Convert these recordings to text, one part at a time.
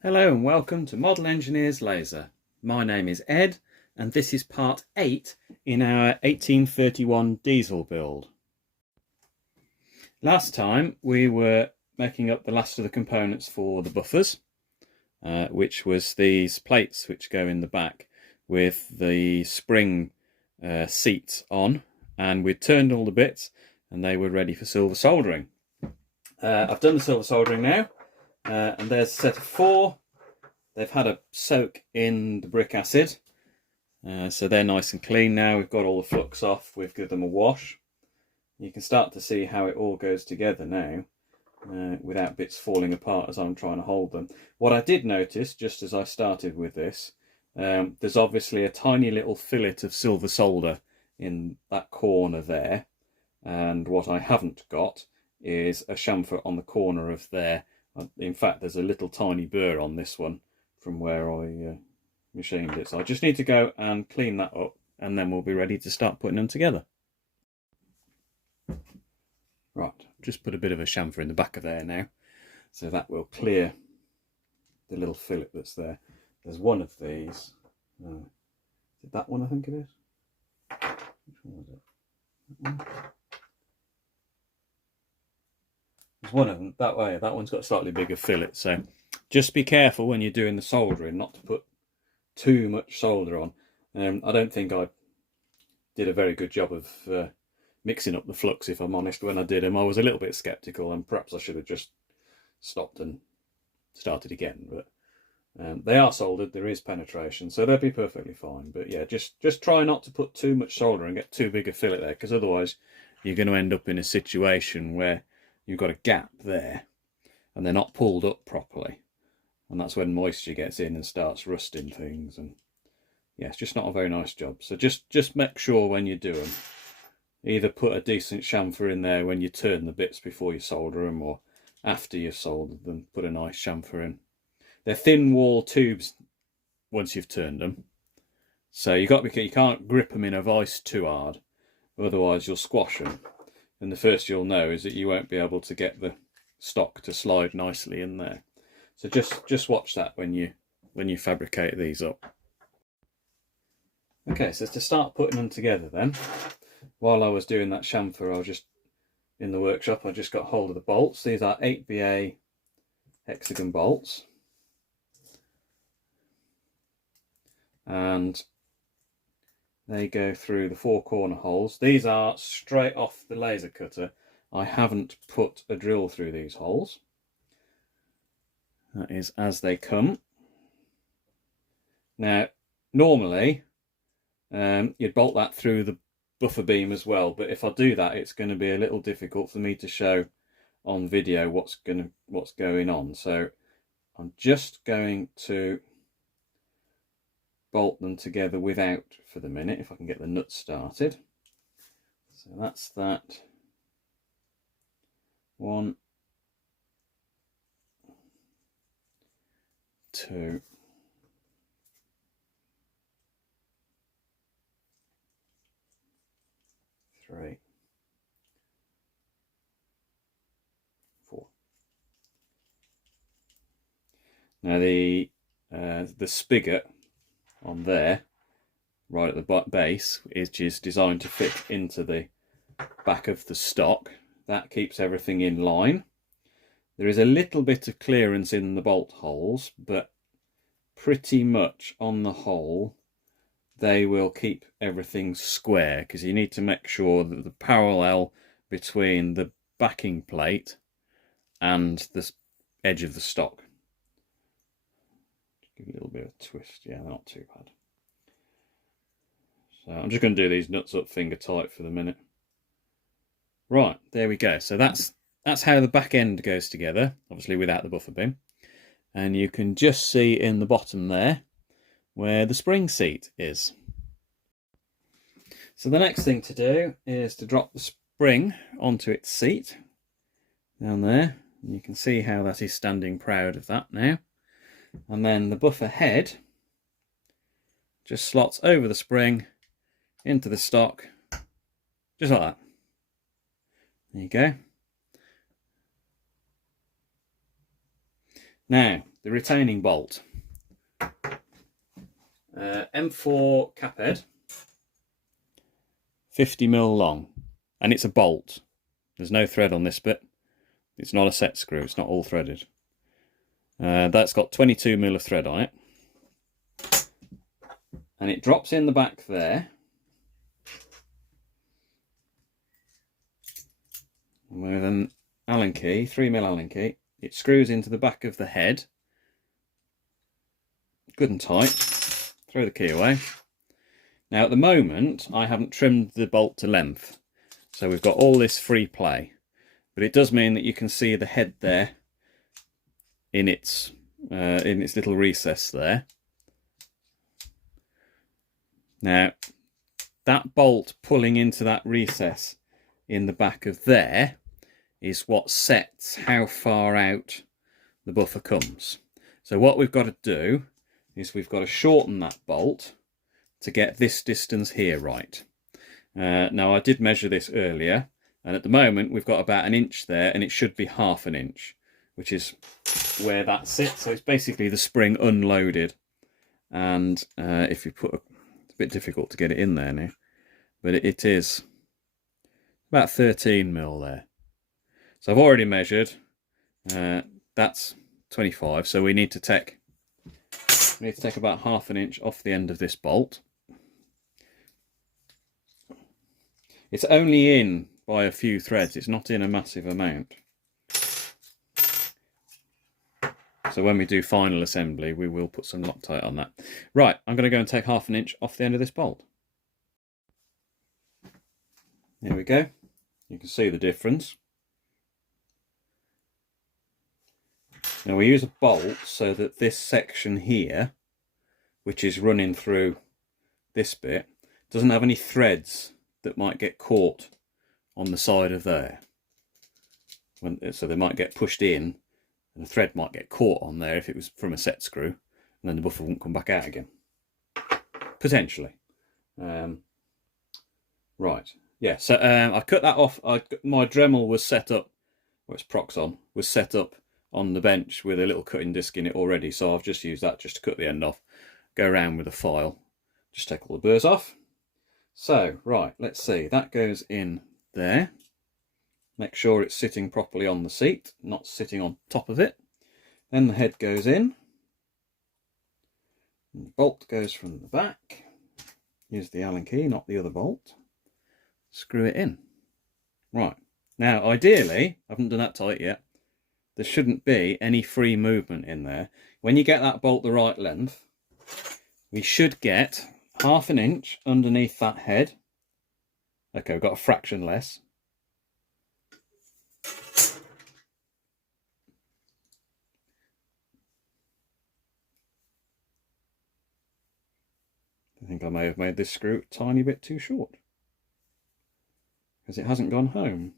Hello and welcome to Model Engineer's Laser. My name is Ed and this is part 8 in our 1831 diesel build. Last time we were making up the last of the components for the buffers, which was these plates which go in the back with the spring seats on, and we'd turned all the bits and they were ready for silver soldering. I've done the silver soldering now. And there's a set of 4. They've had a soak in the brick acid, so they're nice and clean now. We've got all the flux off, we've given them a wash. You can start to see how it all goes together now, without bits falling apart as I'm trying to hold them. What I did notice, just as I started with this, there's obviously a tiny little fillet of silver solder in that corner there, and what I haven't got is a chamfer on the corner of there. In fact, there's a little tiny burr on this one from where I machined it. So I just need to go and clean that up, and then we'll be ready to start putting them together. Right, just put a bit of a chamfer in the back of there now, so that will clear the little fillet that's there. There's one of these. Is it that one? I think it is. Which one was it? That one? There's one of them that way. That one's got a slightly bigger fillet, so just be careful when you're doing the soldering not to put too much solder on. I don't think I did a very good job of mixing up the flux, if I'm honest. When I did them, I was a little bit sceptical, and perhaps I should have just stopped and started again. But they are soldered, there is penetration, so they'll be perfectly fine. But yeah, just try not to put too much solder and get too big a fillet there, because otherwise you're going to end up in a situation where you've got a gap there and they're not pulled up properly, and that's when moisture gets in and starts rusting things, and yeah, it's just not a very nice job. So just make sure when you do them, either put a decent chamfer in there when you turn the bits before you solder them, or after you've soldered them, put a nice chamfer in. They're thin wall tubes once you've turned them, so you can't grip them in a vise too hard, otherwise you'll squash them. And the first you'll know is that you won't be able to get the stock to slide nicely in there. So just watch that when you fabricate these up. Okay, so to start putting them together then, while I was doing that chamfer, I was just in the workshop, I just got hold of the bolts. These are 8BA hexagon bolts. And they go through the 4 corner holes. These are straight off the laser cutter. I haven't put a drill through these holes. That is as they come. Now, normally, you'd bolt that through the buffer beam as well, but if I do that, it's going to be a little difficult for me to show on video what's going on. So I'm just going to bolt them together without for the minute, if I can get the nuts started. So that's that. 1, 2, 3, 4. Now the spigot on there, right at the base, is designed to fit into the back of the stock. That keeps everything in line. There is a little bit of clearance in the bolt holes, but pretty much on the whole they will keep everything square, because you need to make sure that the parallel between the backing plate and the edge of the stock. Give it a little bit of a twist. Yeah, they're not too bad. So I'm just going to do these nuts up finger tight for the minute. Right, there we go. So that's how the back end goes together, obviously without the buffer beam. And you can just see in the bottom there where the spring seat is. So the next thing to do is to drop the spring onto its seat down there. And you can see how that is standing proud of that now. And then the buffer head just slots over the spring into the stock, just like that. There you go. Now, the retaining bolt. M4 cap head, 50mm long, and it's a bolt. There's no thread on this bit. It's not a set screw, it's not all threaded. That's got 22mm of thread on it. And it drops in the back there. With an Allen key, 3mm Allen key. It screws into the back of the head. Good and tight. Throw the key away. Now at the moment, I haven't trimmed the bolt to length. So we've got all this free play. But it does mean that you can see the head there in its little recess there. Now, that bolt pulling into that recess in the back of there is what sets how far out the buffer comes. So what we've got to do is we've got to shorten that bolt to get this distance here right. Now I did measure this earlier, and at the moment we've got about 1 inch there, and it should be ½ an inch, which is where that sits. So it's basically the spring unloaded, and if you put it's a bit difficult to get it in there now, but it is about 13mm there. So I've already measured. That's 25, so we need to take about ½ an inch off the end of this bolt. It's only in by a few threads, it's not in a massive amount. So when we do final assembly, we will put some Loctite on that. Right, I'm going to go and take ½ an inch off the end of this bolt. Here we go. You can see the difference. Now we use a bolt so that this section here, which is running through this bit, doesn't have any threads that might get caught on the side of there. So they might get pushed in, and the thread might get caught on there if it was from a set screw, and then the buffer won't come back out again. Potentially. Right. Yeah, so I cut that off. My Dremel was set up, or its Proxon, was set up on the bench with a little cutting disc in it already, so I've just used that just to cut the end off. Go around with a file, just take all the burrs off. So, right, let's see, that goes in there. Make sure it's sitting properly on the seat, not sitting on top of it. Then the head goes in. And the bolt goes from the back. Use the Allen key, not the other bolt. Screw it in. Right, now ideally, I haven't done that tight yet, there shouldn't be any free movement in there. When you get that bolt the right length, we should get ½ an inch underneath that head. Okay, we've got a fraction less. I think I may have made this screw a tiny bit too short, because it hasn't gone home.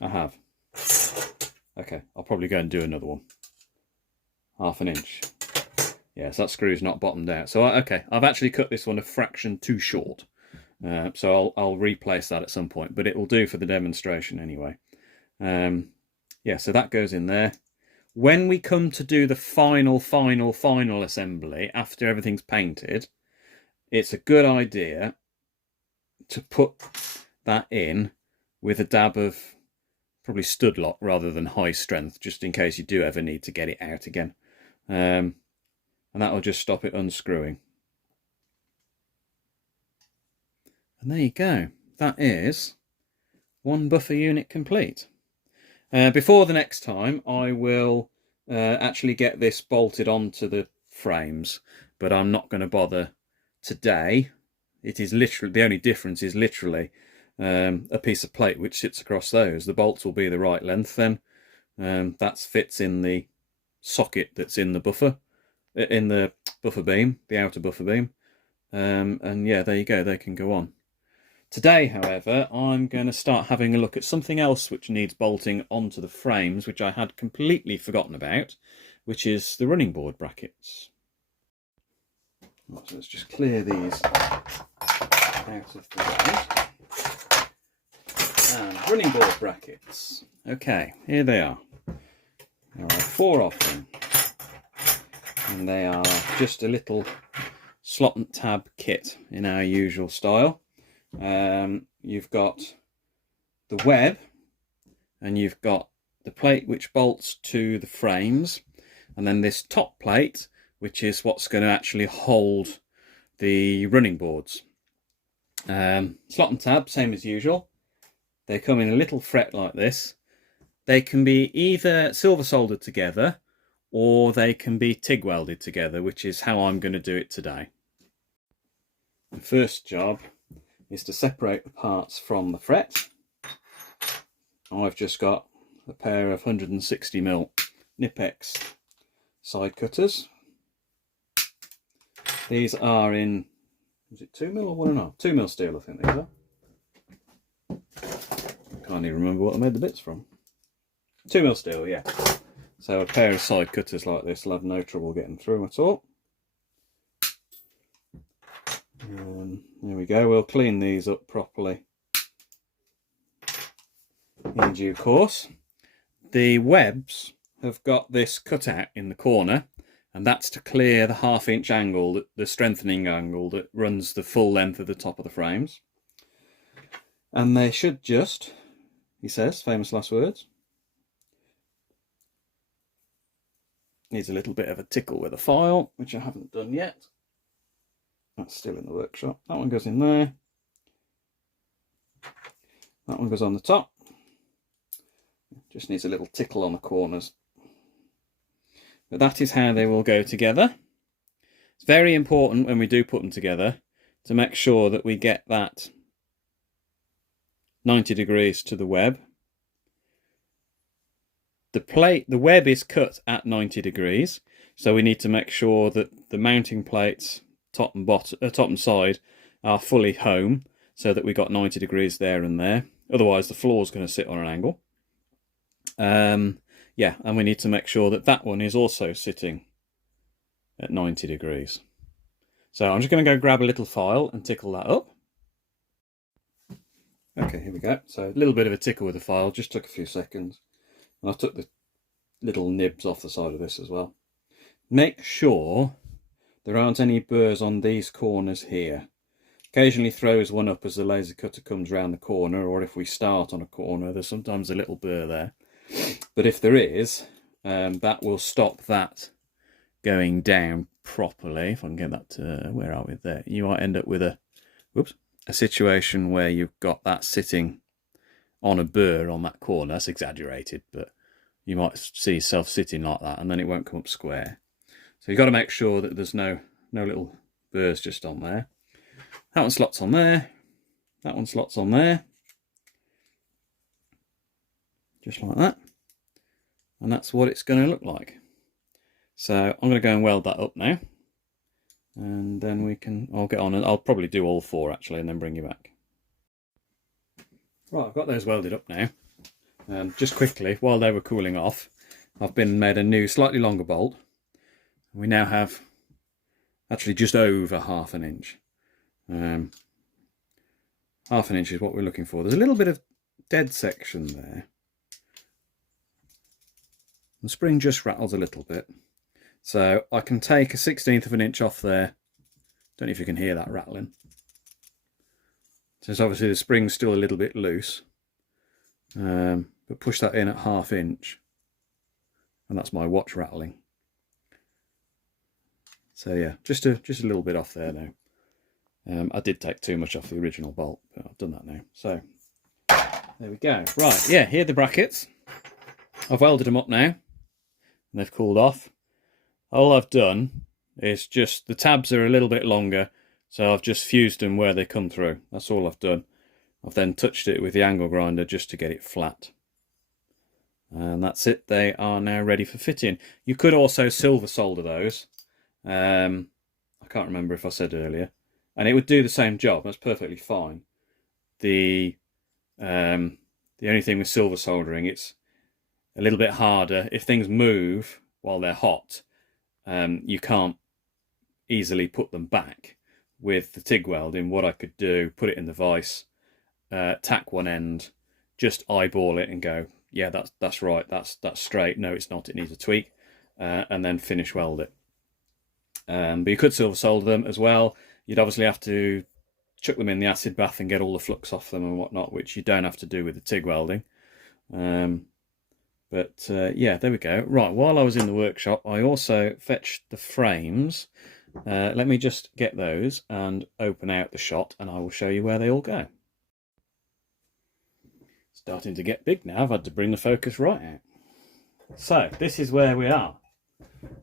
I have. Okay, I'll probably go and do another one. ½ an inch. Yes, that screw's not bottomed out. So, okay, I've actually cut this one a fraction too short. So I'll replace that at some point, but it will do for the demonstration anyway. Yeah, so that goes in there. When we come to do the final assembly, after everything's painted, it's a good idea to put that in with a dab of probably stud lock rather than high strength, just in case you do ever need to get it out again. And that will just stop it unscrewing. And there you go. That is one buffer unit complete. Before the next time, I will actually get this bolted onto the frames, but I'm not going to bother today. It is literally, the only difference is literally a piece of plate which sits across those. The bolts will be the right length then. That fits in the socket that's in the buffer beam, the outer buffer beam. And yeah, there you go, they can go on. Today, however, I'm going to start having a look at something else which needs bolting onto the frames, which I had completely forgotten about, which is the running board brackets. Right, so let's just clear these out of the way. And running board brackets. Okay, here they are. There are 4 of them, and they are just a little slot and tab kit in our usual style. You've got the web, and you've got the plate which bolts to the frames, and then this top plate which is what's going to actually hold the running boards. Slot and tab, same as usual. They come in a little fret like this. They can be either silver soldered together or they can be TIG welded together, which is how I'm going to do it today. The first job is to separate the parts from the fret. I've just got a pair of 160mm Nipex side cutters. These are in, is it 2mm or 1.5? 2mm steel, I think these are. Can't even remember what I made the bits from. 2mm steel, yeah. So a pair of side cutters like this will have no trouble getting through at all. There we go, we'll clean these up properly in due course. The webs have got this cutout in the corner, and that's to clear the 1/2 inch angle, the strengthening angle that runs the full length of the top of the frames. And they should just, he says, famous last words, needs a little bit of a tickle with a file, which I haven't done yet. That's still in the workshop. That one goes in there. That one goes on the top. Just needs a little tickle on the corners. But that is how they will go together. It's very important when we do put them together to make sure that we get that 90 degrees to the web. The web is cut at 90 degrees, so we need to make sure that the mounting plates, top and side, are fully home, so that we got 90 degrees there and there. Otherwise, the floor is going to sit on an angle. Yeah, and we need to make sure that that one is also sitting at 90 degrees. So I'm just going to go grab a little file and tickle that up. Okay, here we go. So a little bit of a tickle with the file, just took a few seconds. And I took the little nibs off the side of this as well. Make sure there aren't any burrs on these corners here. Occasionally throws one up as the laser cutter comes round the corner, or if we start on a corner, there's sometimes a little burr there. But if there is, that will stop that going down properly. If I can get that to, where are we there? You might end up with a situation where you've got that sitting on a burr on that corner. That's exaggerated, but you might see yourself sitting like that and then it won't come up square. So you've got to make sure that there's no little burrs just on there. That one slots on there. That one slots on there. Just like that. And that's what it's going to look like. So I'm going to go and weld that up now. And then I'll get on and I'll probably do all 4 actually and then bring you back. Right, I've got those welded up now. Just quickly, while they were cooling off, I've made a new slightly longer bolt. We now have actually just over 1/2 inch. 1/2 inch is what we're looking for. There's a little bit of dead section there. The spring just rattles a little bit. So I can take a 1/16 of an inch off there. Don't know if you can hear that rattling. Since obviously the spring's still a little bit loose. But push that in at 1/2 inch. And that's my watch rattling. So yeah, just a little bit off there now. I did take too much off the original bolt, but I've done that now. So there we go. Right, yeah, here are the brackets. I've welded them up now. And they've cooled off. All I've done is just, the tabs are a little bit longer, so I've just fused them where they come through. That's all I've done. I've then touched it with the angle grinder just to get it flat. And that's it. They are now ready for fitting. You could also silver solder those. I can't remember if I said earlier. And it would do the same job. That's perfectly fine. The only thing with silver soldering, it's a little bit harder. If things move while they're hot, you can't easily put them back. With the TIG welding, what I could do, put it in the vise, tack one end, just eyeball it and go yeah, that's right, that's straight. No, it's not, it needs a tweak. And then finish weld it. But you could silver solder them as well. You'd obviously have to chuck them in the acid bath and get all the flux off them and whatnot, which you don't have to do with the TIG welding. But yeah, there we go. Right, while I was in the workshop, I also fetched the frames. Let me just get those and open out the shot, and I will show you where they all go. Starting to get big now. I've had to bring the focus right out. So this is where we are.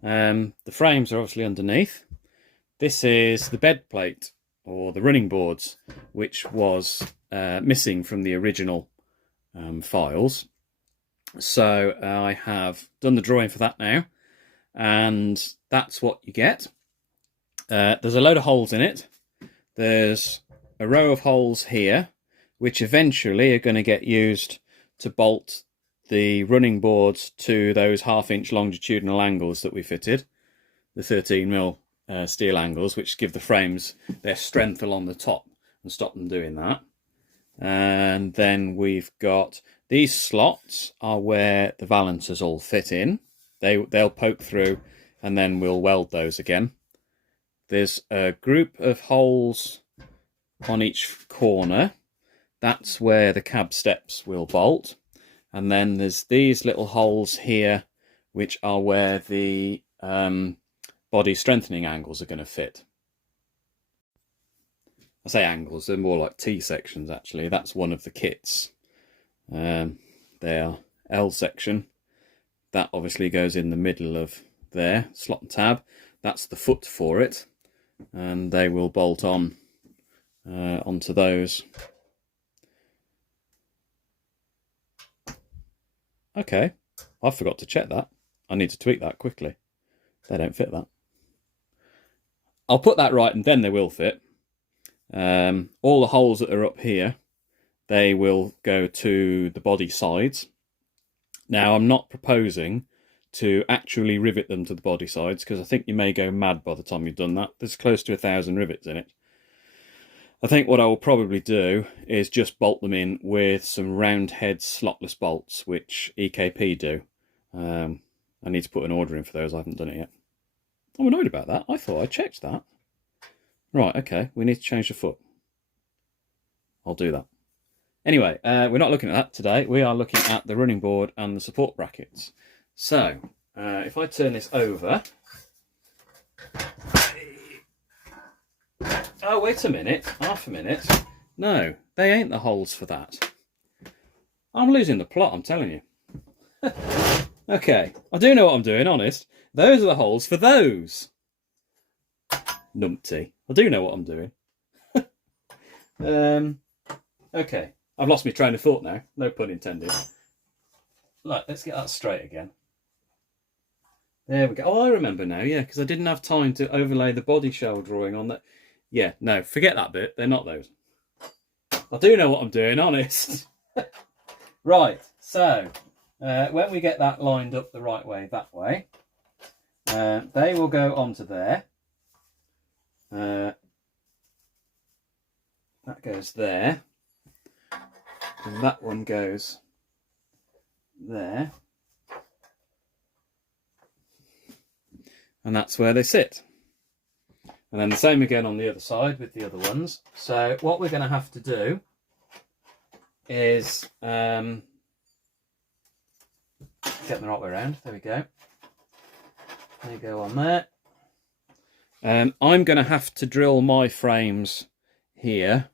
The frames are obviously underneath. This is the bed plate, or the running boards, which was missing from the original files. So I have done the drawing for that now, and that's what you get. There's a load of holes in it. There's a row of holes here, which eventually are going to get used to bolt the running boards to those 1/2-inch longitudinal angles that we fitted, the 13mm steel angles, which give the frames their strength along the top and stop them doing that. And then we've got these slots are where the valensers all fit in. They'll poke through, and then we'll weld those again. There's a group of holes on each corner. That's where the cab steps will bolt. And then there's these little holes here, which are where the body strengthening angles are going to fit. I say angles, they're more like T-sections actually. That's one of the kits. Their L section, that obviously goes in the middle of there, slot and tab. That's the foot for it, and they will bolt on onto those. Okay, I forgot to check that. I need to tweak that quickly. They don't fit that. I'll put that right, and then they will fit. All the holes that are up here, they will go to the body sides. Now, I'm not proposing to actually rivet them to the body sides, because I think you may go mad by the time you've done that. There's close to 1,000 rivets in it. I think what I will probably do is just bolt them in with some round head slotless bolts, which EKP do. I need to put an order in for those. I haven't done it yet. I'm annoyed about that. I thought I checked that. Right, okay, we need to change the foot. I'll do that. Anyway, we're not looking at that today. We are looking at the running board and the support brackets. So, if I turn this over... Oh, wait a minute. Half a minute. No, they ain't the holes for that. I'm losing the plot, I'm telling you. Okay, I do know what I'm doing, honest. Those are the holes for those. Numpty. I do know what I'm doing. Okay, I've lost my train of thought now. No pun intended. Right, let's get that straight again. There we go. Oh, I remember now, yeah, because I didn't have time to overlay the body shell drawing on that. Yeah, no, forget that bit. They're not those. I do know what I'm doing, honest. Right, so when we get that lined up the right way, that way, they will go onto there. That goes there. And that one goes there. And that's where they sit. And then the same again on the other side with the other ones. So what we're going to have to do is get them the right way around. There we go. They go on there. I'm going to have to drill my frames here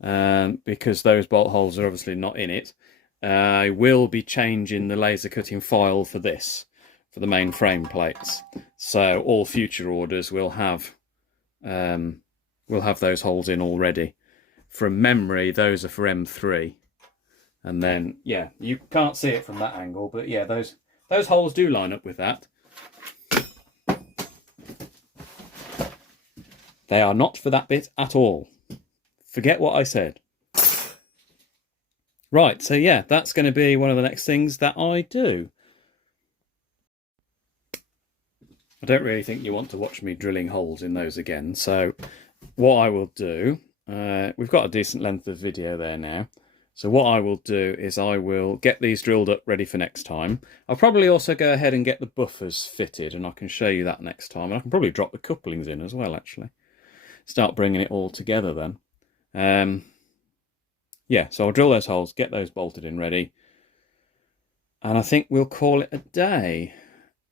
because those bolt holes are obviously not in it. I will be changing the laser cutting file for this, for the main frame plates. So all future orders will have those holes in already. From memory, those are for M3. And then, yeah, you can't see it from that angle, but yeah, those holes do line up with that. They are not for that bit at all. Forget what I said. Right, so yeah, that's going to be one of the next things that I do. I don't really think you want to watch me drilling holes in those again, so what I will do, we've got a decent length of video there now, So what I will do is I will get these drilled up ready for next time. I'll probably also go ahead and get the buffers fitted, and I can show you that next time. And I can probably drop the couplings in as well, actually. Start bringing it all together then. Yeah, so I'll drill those holes, get those bolted in ready, and I think we'll call it a day.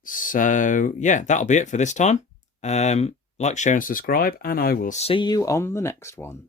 So yeah, that'll be it for this time. Like, share and subscribe, and I will see you on the next one.